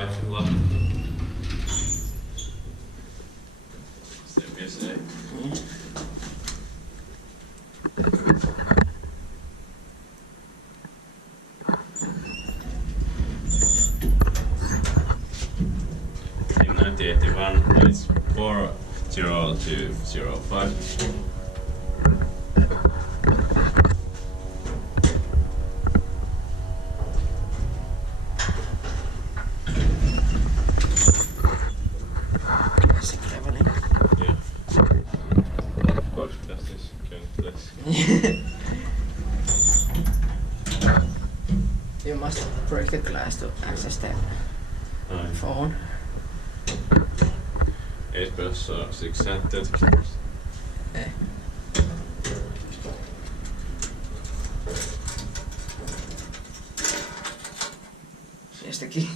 life in Lahti. Stay busy. In 1981, it's 40205. You must break the glass to access the phone. Espresso 600. Jostakin.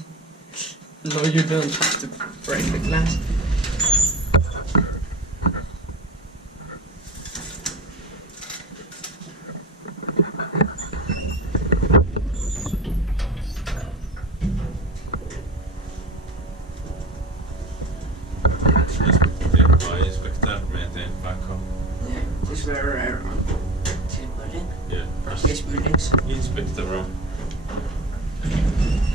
No, you don't have to break the glass. Yeah, it's very rare on this building. Yeah. These buildings. Inspecta room.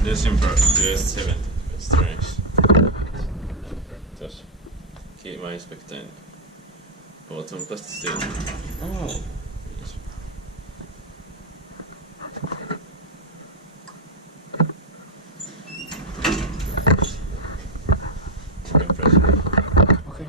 December 2007. It's strange. Just keep my Inspecta in bottom plastic steel. Oh. Okay.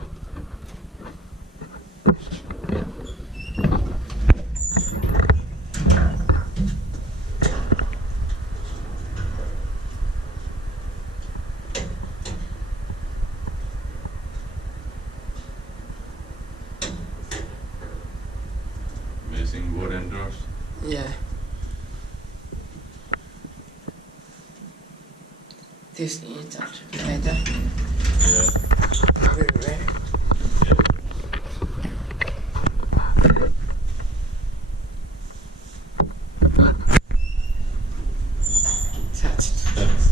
Amazing wooden doors. Yeah. This is that later. Yeah. Very rare.